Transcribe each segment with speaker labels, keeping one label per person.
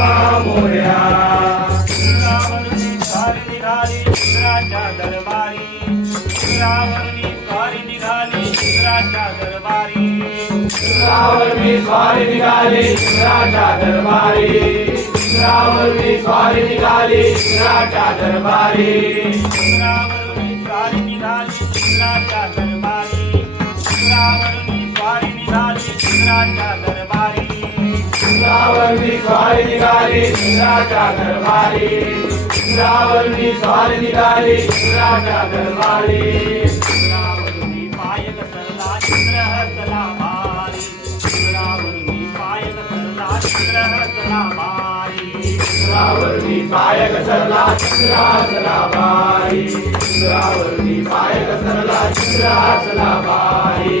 Speaker 1: बाप्पा
Speaker 2: स्वारी निघाली इंद्राच्या दरबारी इंद्रावरुणी स्वारी निघाली इंद्राच्या दरबारी।
Speaker 1: इंद्रावर मी स्वारी निघाली इंद्राच्या दरबारी। इंद्रावर मी स्वारी निघाली इंद्राच्या दरबारी।
Speaker 2: इंद्रावरुणी स्वारी निघाली इंद्राच्या दरबारी. इंद्रावरुणी स्वारी निघाली इंद्राच्या दरबारी.
Speaker 1: इंद्रावर मी स्वारी
Speaker 2: पाय घसरला इंद्र हसला भारी पाय घसरला इंद्र हसला भारी
Speaker 1: पाय घसरला चंद्रासला बाई इंद्रावर मी पाय घसरला चंद्रासला बाई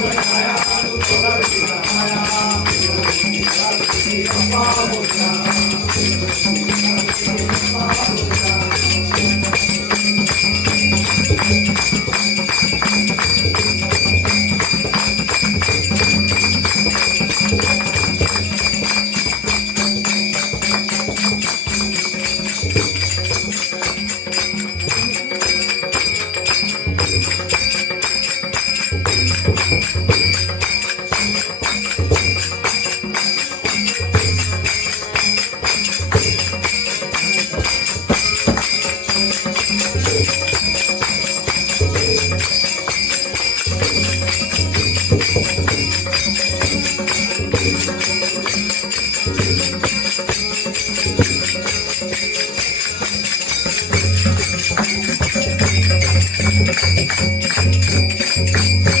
Speaker 1: Thank
Speaker 2: you.